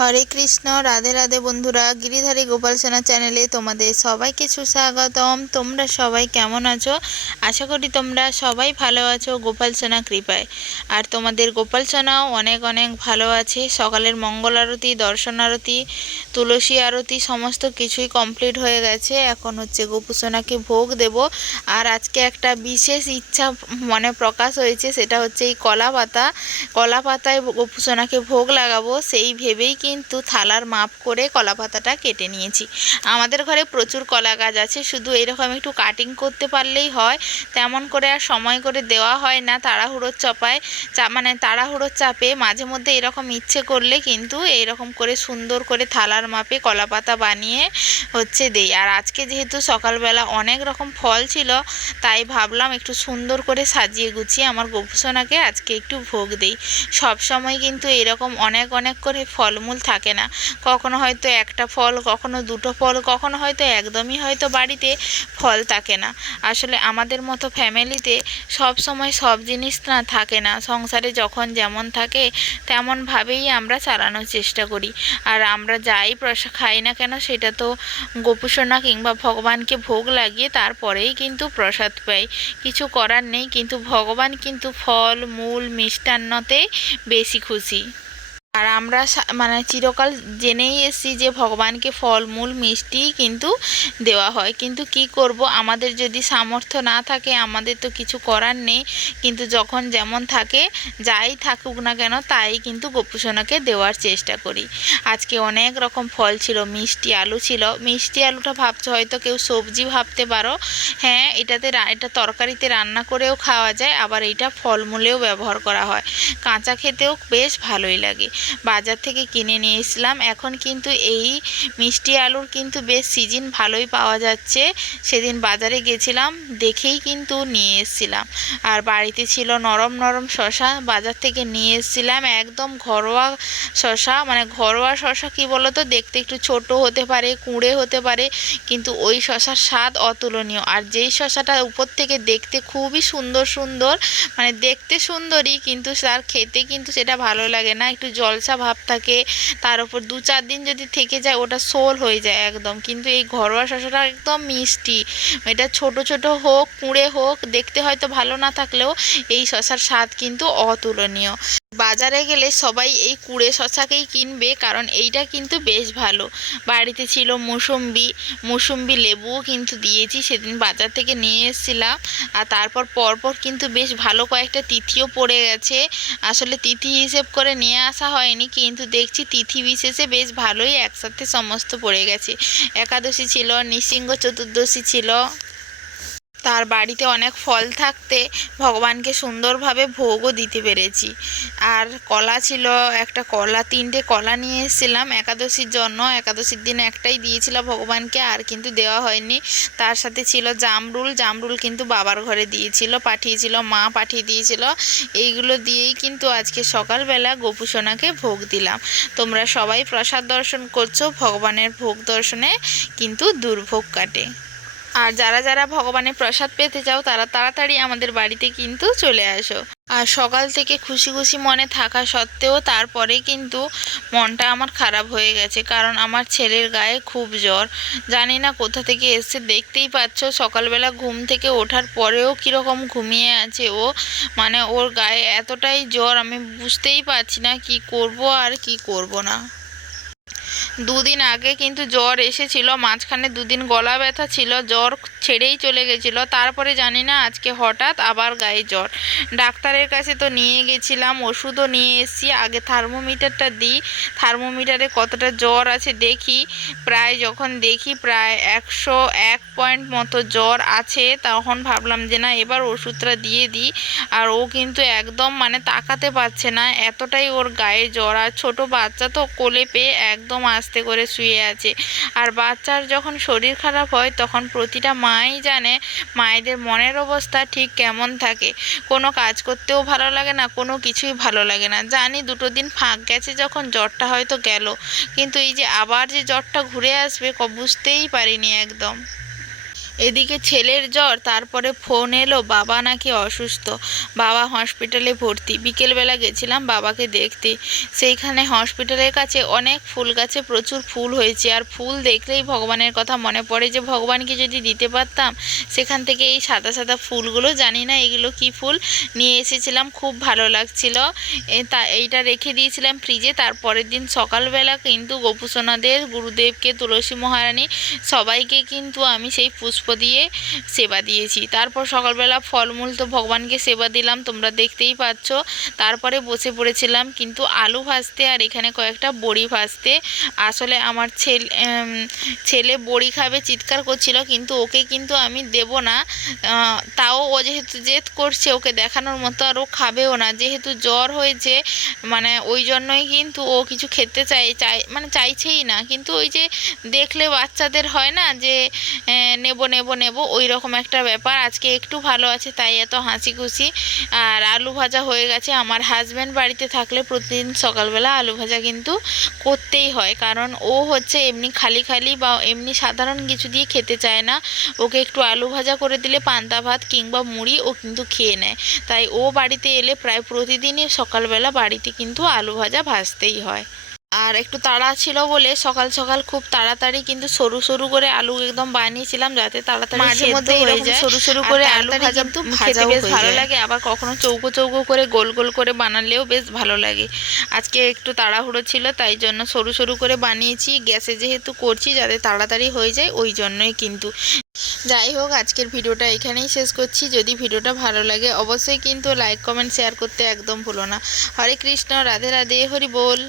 হরে কৃষ্ণ, রাধে রাধে বন্ধুরা। গিরিধারী গোপাল সোনা চ্যানেলে তোমাদের সবাইকে সুস্বাগতম। তোমরা সবাই কেমন আছো? আশা করি তোমরা সবাই ভালো আছো গোপাল সোনা কৃপায়। আর তোমাদের গোপাল সোনাও অনেক অনেক ভালো আছে। সকালের মঙ্গল আরতি, দর্শন আরতি, তুলসী আরতি সমস্ত কিছুই কমপ্লিট হয়ে গেছে। এখন হচ্ছে গোপু সোনাকে ভোগ দেব। আর আজকে একটা বিশেষ ইচ্ছা মনে প্রকাশ হয়েছে, সেটা হচ্ছে এই কলা পাতায় গোপু সোনাকে ভোগ লাগাবো। সেই ভেবেই কিন্তু থালার মাপ করে কলা পাতাটা কেটে নিয়েছি। আমাদের ঘরে প্রচুর কলা গাছ আছে, শুধু এরকম একটু কাটিং করতে পারলেই হয়। তেমন করে আর সময় করে দেওয়া হয় না, তাড়াহুড়োর চাপে মাঝে মধ্যে এরকম ইচ্ছে করলে কিন্তু এইরকম করে সুন্দর করে থালার মাপে কলা পাতা বানিয়ে দেই। আর আজকে যেহেতু সকালবেলা অনেক রকম ফল ছিল, তাই ভাবলাম একটু সুন্দর করে সাজিয়ে গুছিয়ে আমার গোপু সোনাকে আজকে একটু ভোগ দেই। সব সময় কিন্তু এরকম অনেক অনেক করে ফলমূল থাকে না। কখনো হয়তো একটা ফল, কখনো দুটো ফল, কখনো হয়তো একদমই হয়তো বাড়িতে ফল থাকে না। আসলে আমাদের মতো ফ্যামিলিতে সব সময় সব জিনিস না থাকে না। সংসারে যখন যেমন থাকে তেমনভাবেই আমরা চালানোর চেষ্টা করি। আর আমরা যাই প্রসাদ খাই না কেন, সেটা তো গোপু সোনা কিংবা ভগবানকে ভোগ লাগিয়ে তারপরেই কিন্তু প্রসাদ পাই। কিছু করার নেই, কিন্তু ভগবান কিন্তু ফল মূল মিষ্টান্নতে বেশি খুশি। আর আমরা চিরকাল জেনেই এসেছি যে ভগবানকে ফল মূল মিষ্টি কিন্তু দেওয়া হয়। কিন্তু কি করব, আমাদের যদি সামর্থ্য না থাকে আমাদের তো কিছু করার নেই। কিন্তু যখন যেমন থাকে, যাই থাকুক না কেন, তাই কিন্তু গোপু সোনাকে দেওয়ার চেষ্টা করি। আজকে অনেক রকম ফল ছিল। মিষ্টি আলু ছিল। মিষ্টি আলুটা ভাবছো হয়তো কেউ সবজি ভাবতে পারো। হ্যাঁ, এটা তরকারিতে রান্না করেও খাওয়া যায়, আবার এটা ফলমূলেও ব্যবহার করা হয়। কাঁচা খেতেও বেশ ভালোই লাগে। বাজার থেকে কিনে নিয়ে এসলাম। এখন কিন্তু এই মিষ্টি আলুর কিন্তু বেশ সিজন ভালোই পাওয়া যাচ্ছে। সেদিন বাজারে গেছিলাম, দেখেই কিন্তু নিয়ে এসেছিলাম। আর বাড়িতে ছিল নরম নরম শসা, বাজার থেকে নিয়ে এসেছিলাম। একদম ঘরোয়া শসা, ঘরোয়া শসা কি বলতো, দেখতে একটু ছোট হতে পারে, কুঁড়ে হতে পারে, কিন্তু ওই শসার স্বাদ অতুলনীয়। আর যেই শসাটা উপর থেকে দেখতে খুবই সুন্দর সুন্দর, দেখতে সুন্দরই, কিন্তু তার খেতে কিন্তু সেটা ভালো লাগে না, একটু জলসা ভাব থাকে। তার উপর 2-4 দিন যদি থেকে যায় ওটা শোল হয়ে যায় একদম। কিন্তু এই ঘরোয়া শসাটা একদম মিষ্টি। এটা ছোট ছোট হোক, কুঁড়ে হোক, দেখতে হয়তো ভালো না থাকলেও এই শসার স্বাদ কিন্তু অতুলনীয়। বাজারে গেলে সবাই এই কুঁড়ে শসাকেই কিনবে, কারণ এইটা কিন্তু বেশ ভালো। বাড়িতে ছিল মুসুম্বি লেবুও কিন্তু দিয়েছি, সেদিন বাজার থেকে নিয়ে এসেছিলাম। আর তারপর পরপর কিন্তু বেশ ভালো কয়েকটা তিথিও পড়ে গেছে। আসলে তিথি হিসেব করে নিয়ে আসা হয়নি, কিন্তু দেখছি তিথি বিশেষে বেশ ভালোই একসাথে সমস্ত পড়ে গেছে। একাদশী ছিল, নৃসিংহ চতুর্দশী ছিল। তার বাড়িতে অনেক ফল থাকতে ভগবানকে সুন্দরভাবে ভোগও দিতে পেরেছি। আর কলা ছিল, একটা কলা, 3টে কলা নিয়ে এসেছিলাম একাদশীর জন্য। একাদশীর দিন একটাই দিয়েছিলাম ভগবানকে, আর কিন্তু দেওয়া হয়নি। তার সাথে ছিল জামরুল কিন্তু বাবার ঘরে পাঠিয়েছিল, মা পাঠিয়ে দিয়েছিল। এইগুলো দিয়েই কিন্তু আজকে সকালবেলা গোপু সোনাকে ভোগ দিলাম। তোমরা সবাই প্রসাদ দর্শন করছো, ভগবানের ভোগ দর্শনে কিন্তু দুর্ভোগ কাটে। আর যারা যারা ভগবানের প্রসাদ পেতে চাও তারা তাড়াতাড়ি আমাদের বাড়িতে কিন্তু চলে আসো। আর সকাল থেকে খুশি খুশি মনে থাকা সত্ত্বেও তারপরে কিন্তু মনটা আমার খারাপ হয়ে গেছে, কারণ আমার ছেলের গায়ে খুব জ্বর। জানি না কোথা থেকে এসছে, দেখতেই পাচ্ছ সকালবেলা ঘুম থেকে ওঠার পরেও কীরকম ঘুমিয়ে আছে ও। ওর গায়ে এতটাই জ্বর, আমি বুঝতেই পারছি না কি করব আর কি করব না। 2 দিন আগে কিন্তু জ্বর এসেছিল, মাঝখানে 2 দিন গলা ব্যথা ছিল, জ্বর ছেড়েই চলে গেছিল। তারপরে জানি না আজকে হঠাৎ আবার গায়ে জ্বর। ডাক্তারের কাছে তো নিয়ে গেছিলাম, ওষুধও নিয়ে এসেছি। আগে থার্মোমিটারটা দিই, থার্মোমিটারে কতটা জ্বর আছে দেখি। যখন দেখি প্রায় 101 পয়েন্ট মতো জ্বর আছে, তখন ভাবলাম যে না, এবার ওষুধটা দিয়ে দিই। আর ও কিন্তু একদম তাকাতে পারছে না, এতটাই ওর গায়ে জ্বর। আর ছোটো বাচ্চা তো, কোলে পেয়ে একদম আস্তে করে শুয়ে আছে। আর বাচ্চার যখন শরীর খারাপ হয় তখন প্রতিটা মাই জানে মায়েদের মনের অবস্থা ঠিক কেমন থাকে। কোনো কাজ করতেও ভালো লাগে না, কোনো কিছুই ভালো লাগে না। জানি 2 দিন ফাঁক গেছে যখন, জ্বরটা হয়তো গেল, কিন্তু এই যে আবার যে জ্বরটা ঘুরে আসবে বুঝতেই পারিনি একদম। এদিকে ছেলের জ্বর, তারপরে ফোন এলো বাবা নাকি অসুস্থ, বাবা হসপিটালে ভর্তি। বিকেলবেলা গেছিলাম বাবাকে দেখতে, সেইখানে হসপিটালের কাছে অনেক ফুল গাছে প্রচুর ফুল হয়েছে, আর ফুল দেখলেই ভগবানের কথা মনে পড়ে যে ভগবানকে যদি দিতে পারতাম। সেখান থেকে এই সাদা সাদা ফুলগুলো, জানি না এগুলো কি ফুল, নিয়ে এসেছিলাম, খুব ভালো লাগছিল। এইটা রেখে দিয়েছিলাম ফ্রিজে। তারপরের দিন সকালবেলা কিন্তু গোপুসোনাদের, গুরুদেবকে, তুলসী মহারানী সবাইকে কিন্তু আমি সেই পুষ্প দিয়ে সেবা দিয়েছি। তারপর সকালবেলা ফলমূল তো ভগবানকে সেবা দিলাম, তোমরা দেখতেই পাচ্ছ। তারপরে বসে পড়েছিলাম কিন্তু আলু ভাজতে, আর এখানে কয়েকটা বড়ি ভাজতে। আসলে আমার ছেলে বড়ি খাবে চিৎকার করছিল, কিন্তু ওকে কিন্তু আমি দেব না। তাও ও যেহেতু জেদ করছে, ওকে দেখানোর মতো, আর ও খাবেও না যেহেতু জ্বর হয়েছে, মানে ওই জন্যই কিন্তু ও কিছু খেতে মানে চাইছেই না। কিন্তু ওই যে দেখলে বাচ্চাদের হয় না যে নেব নেব নেব, ওই রকম একটা ব্যাপার। আজকে একটু ভালো আছে তাই এত হাসি খুশি। আর আলু ভাজা হয়ে গেছে। আমার হাজব্যান্ড বাড়িতে থাকলে প্রতিদিন সকালবেলা আলু ভাজা কিন্তু করতেই হয়, কারণ ও হচ্ছে এমনি খালি খালি বা এমনি সাধারণ কিছু দিয়ে খেতে চায় না। ওকে একটু আলু ভাজা করে দিলে পান্তা ভাত কিংবা মুড়ি ও কিন্তু খেয়ে নেয়। তাই ও বাড়িতে এলে প্রায় প্রতিদিনই সকালবেলা বাড়িতে কিন্তু আলু ভাজা ভাজতেই হয়। আর একটু তাড়া ছিল বলে সকাল সকাল খুব তাড়াতাড়ি কিন্তু সরু সরু করে আলু একদম বানিয়েছিলাম, যাতে তাড়াতাড়ি মাঝে সেদ্ধ মধ্যে হয়ে এরকম যায়। সরু সরু করে আলু তাড়াতাড়ি ভাজা কিন্তু খেতে ভাজাও বেশ হয়ে ভালো যায়। লাগে, আবার কখনো চৌকো চৌকো করে গোল গোল করে বানালেও বেশ ভালো লাগে। আজকে একটু তাড়াহুড়ো ছিল তাই জন্য সরু সরু করে বানিয়েছি, গ্যাসে যেহেতু করছি যাতে তাড়াতাড়ি হয়ে যায়, ওই জন্যই কিন্তু। যাই হোক, আজকের ভিডিওটা এখানেই শেষ করছি। যদি ভিডিওটা ভালো লাগে অবশ্যই কিন্তু লাইক কমেন্ট শেয়ার করতে একদম ভুলো না। হরে কৃষ্ণ, রাধে রাধে, হরি বল।